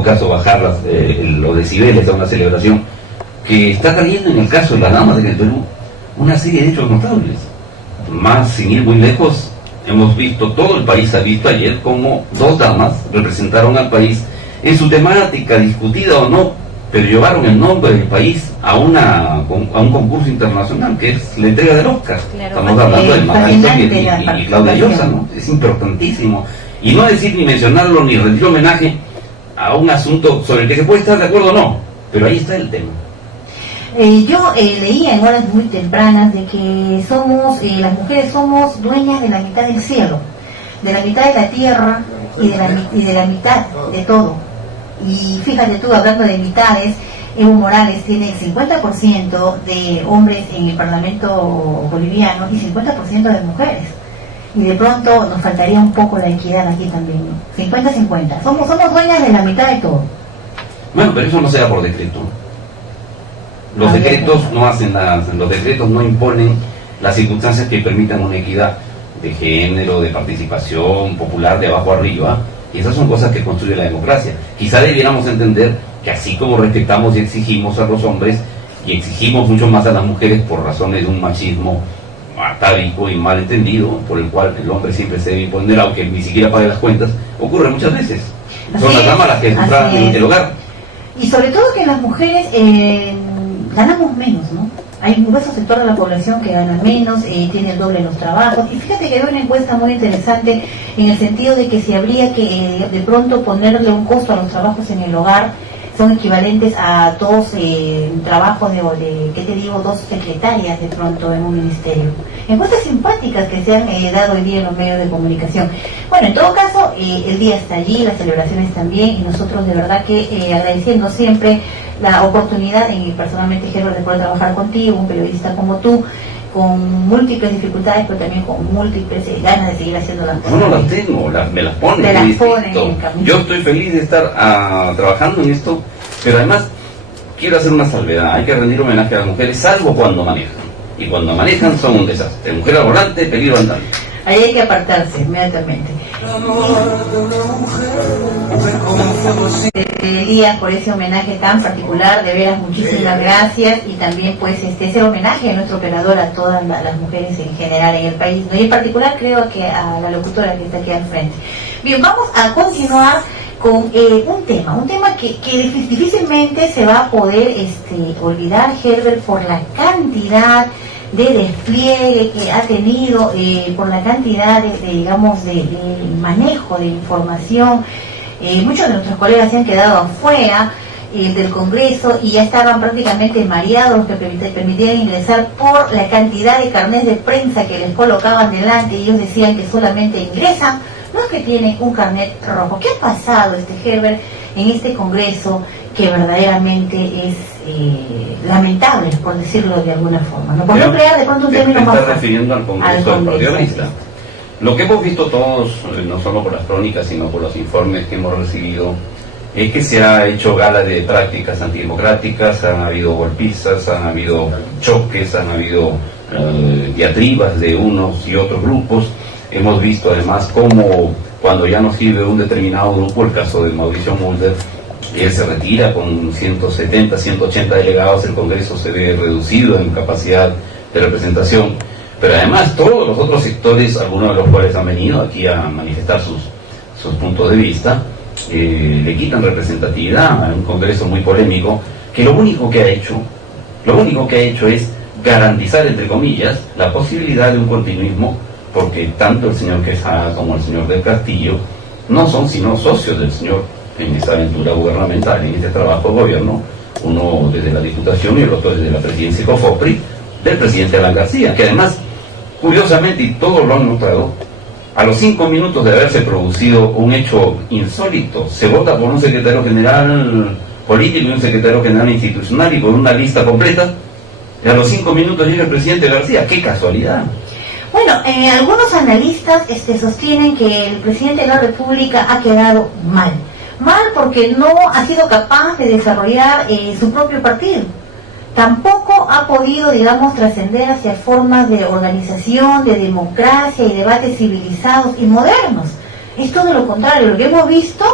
todo caso bajar los decibeles a una celebración que está trayendo, en el caso de las damas en el Perú, una serie de hechos notables. Más, sin ir muy lejos, hemos visto, todo el país ha visto ayer cómo dos damas representaron al país en su temática, discutida o no, pero llevaron el nombre del país a un concurso internacional, que es la entrega del Oscar. Claro, estamos hablando de Magali y Claudia Llosa, ¿no? Es importantísimo. Y no decir ni mencionarlo ni rendir homenaje a un asunto sobre el que se puede estar de acuerdo o no, pero ahí está el tema. Yo leía en horas muy tempranas de que las mujeres somos dueñas de la mitad del cielo, de la mitad de la tierra y de la mitad de todo. Y fíjate tú, hablando de mitades, Evo Morales tiene 50% de hombres en el Parlamento boliviano y 50% de mujeres. Y de pronto nos faltaría un poco la equidad aquí también, ¿no? 50-50. Somos dueñas de la mitad de todo. Bueno, pero eso no se da por decreto. Los decretos no hacen nada, los decretos no imponen las circunstancias que permitan una equidad de género, de participación popular de abajo arriba, y esas son cosas que construye la democracia. Quizá debiéramos entender que así como respetamos y exigimos a los hombres, y exigimos mucho más a las mujeres por razones de un machismo atávico y mal entendido, por el cual el hombre siempre se debe imponer, aunque ni siquiera pague las cuentas, ocurre muchas veces. Son las damas las que entran en el hogar. Y sobre todo que las mujeres ganamos menos, ¿no? Hay un grueso sector de la población que gana menos, tiene el doble de los trabajos. Y fíjate que veo una encuesta muy interesante en el sentido de que si habría que de pronto ponerle un costo a los trabajos en el hogar, son equivalentes a dos trabajos ¿qué te digo? Dos secretarias de pronto en un ministerio. Encuestas simpáticas que se han dado hoy día en los medios de comunicación. Bueno, en todo caso, el día está allí, las celebraciones también, y nosotros de verdad que agradeciendo siempre la oportunidad, personalmente, Herbert, de poder trabajar contigo, un periodista como tú, con múltiples dificultades, pero también con múltiples ganas de seguir haciendo las cosas. No las tengo, me las ponen. Te las ponen en el camino. Yo estoy feliz de estar trabajando en esto, pero además quiero hacer una salvedad. Hay que rendir homenaje a las mujeres, salvo cuando manejan. Y cuando manejan son un desastre. Mujer al volante, peligro andando. Ahí hay que apartarse inmediatamente. Elías, por ese homenaje tan particular, de veras muchísimas gracias, y también pues ese homenaje a nuestro operador, a todas las mujeres en general en el país, ¿no? Y en particular creo que a la locutora que está aquí al frente. Bien, vamos a continuar con un tema que difícilmente se va a poder olvidar, Herbert, por la cantidad de despliegue que ha tenido, por la cantidad de manejo de información. Muchos de nuestros colegas se han quedado afuera del Congreso y ya estaban prácticamente mareados los que permitían ingresar por la cantidad de carnets de prensa que les colocaban delante, y ellos decían que solamente ingresan los que tienen un carnet rojo. ¿Qué ha pasado, Herbert, en este Congreso que verdaderamente es lamentable, por decirlo de alguna forma, ¿no? Por no emplear de pronto un término más. ¿Te estás refiriendo al Congreso del Partido Comunista? Lo que hemos visto todos, no solo por las crónicas, sino por los informes que hemos recibido, es que se ha hecho gala de prácticas antidemocráticas, han habido golpizas, han habido choques, han habido diatribas de unos y otros grupos. Hemos visto además cómo cuando ya no sirve un determinado grupo, el caso de Mauricio Mulder, él se retira con 170, 180 delegados, el Congreso se ve reducido en capacidad de representación. Pero además todos los otros sectores, algunos de los cuales han venido aquí a manifestar sus puntos de vista, le quitan representatividad a un Congreso muy polémico, que lo único que ha hecho es garantizar, entre comillas, la posibilidad de un continuismo, porque tanto el señor Quesada como el señor del Castillo no son sino socios del señor en esta aventura gubernamental, en este trabajo de gobierno, uno desde la Diputación y el otro desde la presidencia COFOPRI del presidente Alan García, que además, curiosamente, y todos lo han notado, a los 5 minutos de haberse producido un hecho insólito, se vota por un secretario general político y un secretario general institucional y por una lista completa, y a los 5 minutos llega el presidente García. ¡Qué casualidad! Bueno, algunos analistas sostienen que el presidente de la República ha quedado mal porque no ha sido capaz de desarrollar su propio partido. Tampoco ha podido, digamos, trascender hacia formas de organización, de democracia y debates civilizados y modernos. Es todo lo contrario. Lo que hemos visto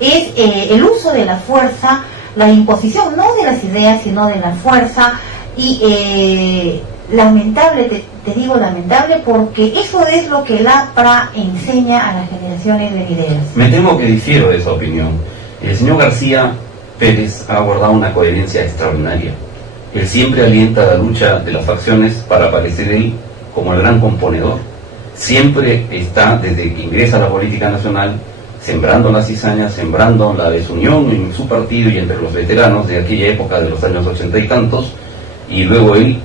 es el uso de la fuerza, la imposición, no de las ideas, sino de la fuerza, y lamentable, te digo lamentable, porque eso es lo que el APRA enseña a las generaciones venideras. Me temo que difiero de esa opinión. El señor García Pérez ha guardado una coherencia extraordinaria. Él siempre alienta la lucha de las facciones para aparecer él como el gran componedor. Siempre está, desde que ingresa a la política nacional, sembrando la cizaña, sembrando la desunión en su partido y entre los veteranos de aquella época de los años 80 y tantos, y luego él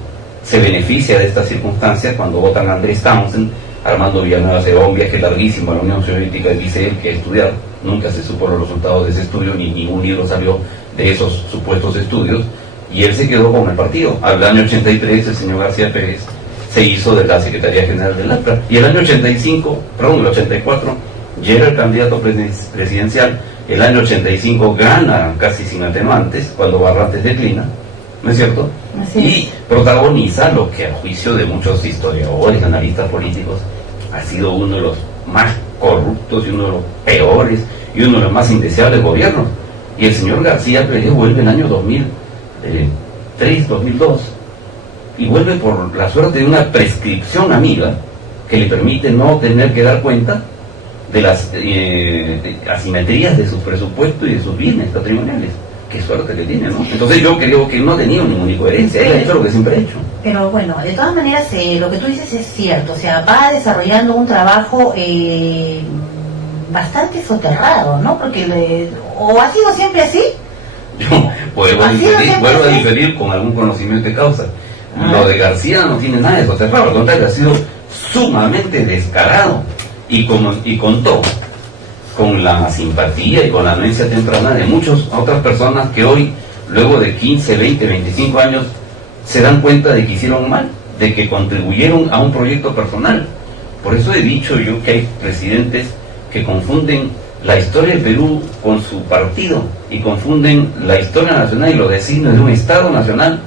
se beneficia de estas circunstancias cuando votan a Andrés Townsend. Armando Villanueva se va a un viaje larguísimo a la Unión Soviética y dice él que estudiar, nunca se supo los resultados de ese estudio, ni ningún libro salió de esos supuestos estudios, y él se quedó con el partido. Al año 83 el señor García Pérez se hizo de la Secretaría General del APRA, y el año 84 ya era el candidato presidencial. El año 85 gana casi sin atenuantes cuando Barrantes declina, ¿no es cierto? Y protagoniza lo que a juicio de muchos historiadores, analistas políticos, ha sido uno de los más corruptos y uno de los peores y uno de los más indeseables gobiernos. Y el señor García Pérez vuelve en el año 2003, 2002, y vuelve por la suerte de una prescripción amiga que le permite no tener que dar cuenta de las asimetrías de su presupuesto y de sus bienes patrimoniales. Qué suerte que tiene, ¿no? Entonces yo creo que no ha tenido ninguna incoherencia, él ha hecho lo que siempre ha hecho. Pero bueno, de todas maneras, lo que tú dices es cierto, o sea, va desarrollando un trabajo bastante soterrado, ¿no? Porque o ha sido siempre así. Yo vuelvo a diferir con algún conocimiento de causa. Lo de García no tiene nada de soterrado, al contrario, ha sido sumamente descarado y contó con la simpatía y con la anuencia temprana de muchas otras personas que hoy, luego de 15, 20, 25 años, se dan cuenta de que hicieron mal, de que contribuyeron a un proyecto personal. Por eso he dicho yo que hay presidentes que confunden la historia del Perú con su partido y confunden la historia nacional y los designios de un Estado nacional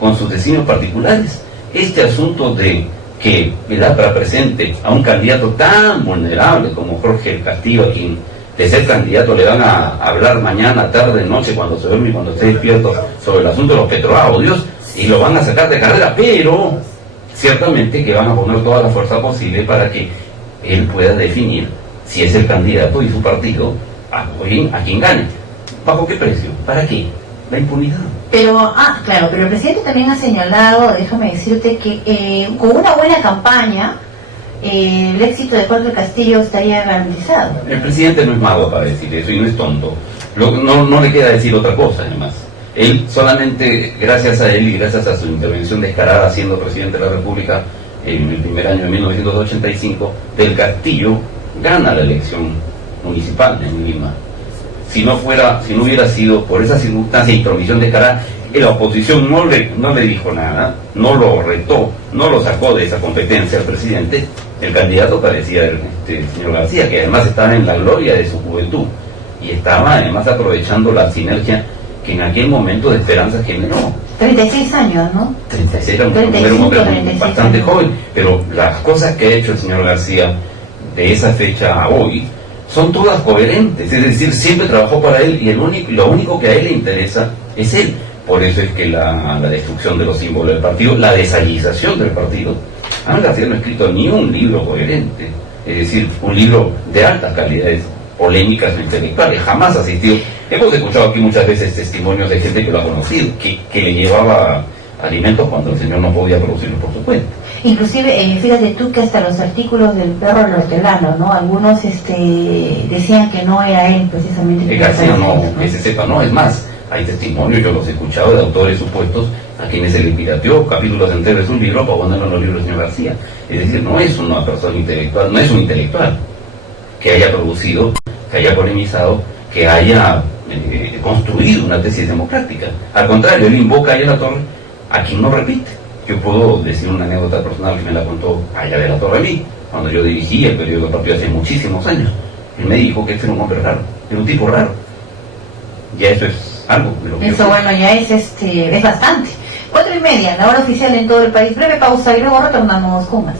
con sus designios particulares. Este asunto de que el APRA presente a un candidato tan vulnerable como Jorge Castillo, a quien de ser candidato le van a hablar mañana, tarde, noche, cuando se duerme y cuando esté despierto, sobre el asunto de los petroaudios, y lo van a sacar de carrera, pero ciertamente que van a poner toda la fuerza posible para que él pueda definir si es el candidato y su partido apoyen a quien gane. ¿Bajo qué precio? ¿Para qué? La impunidad. Pero, claro, pero el presidente también ha señalado, déjame decirte, que con una buena campaña el éxito de Jorge Castillo estaría garantizado. El presidente no es mago para decir eso y no es tonto. No le queda decir otra cosa, además. Él solamente, gracias a él y gracias a su intervención descarada siendo presidente de la República en el primer año de 1985, del Castillo gana la elección municipal en Lima. Si no hubiera sido por esa circunstancia de intromisión descarada, la oposición no le dijo nada, no lo retó, no lo sacó de esa competencia al presidente, el candidato parecía el señor García, que además estaba en la gloria de su juventud y estaba además aprovechando la sinergia que en aquel momento de esperanza generó. 36 años, ¿no? 36, era un hombre bastante joven, pero las cosas que ha hecho el señor García de esa fecha a hoy son todas coherentes, es decir, siempre trabajó para él y lo único que a él le interesa es él. Por eso es que la destrucción de los símbolos del partido, la desallización del partido. Ana García no ha escrito ni un libro coherente, es decir, un libro de altas calidades polémicas o intelectuales, jamás ha asistido. Hemos escuchado aquí muchas veces testimonios de gente que lo ha conocido, que le llevaba alimentos cuando el señor no podía producirlos por su cuenta. Inclusive, fíjate tú que hasta los artículos del perro hortelano, ¿no? Algunos decían que no era él precisamente. García no, que se sepa, no, es más, hay testimonios, yo los he escuchado de autores supuestos a quienes se le pirateó capítulos enteros de su libro para ponerlo en los libros del señor García. Es decir, no es una persona intelectual, no es un intelectual que haya producido, que haya polemizado, que haya construido una tesis democrática. Al contrario, él invoca a la Torre a quien no repite. Yo puedo decir una anécdota personal que me la contó allá de la Torre a mí, cuando yo dirigí el periódico Partido hace muchísimos años. Él me dijo que este era un hombre raro, era un tipo raro. Ya eso es algo de lo que eso, bueno, ya es bastante. 4:30, la hora oficial en todo el país. Breve pausa y luego retornamos con más.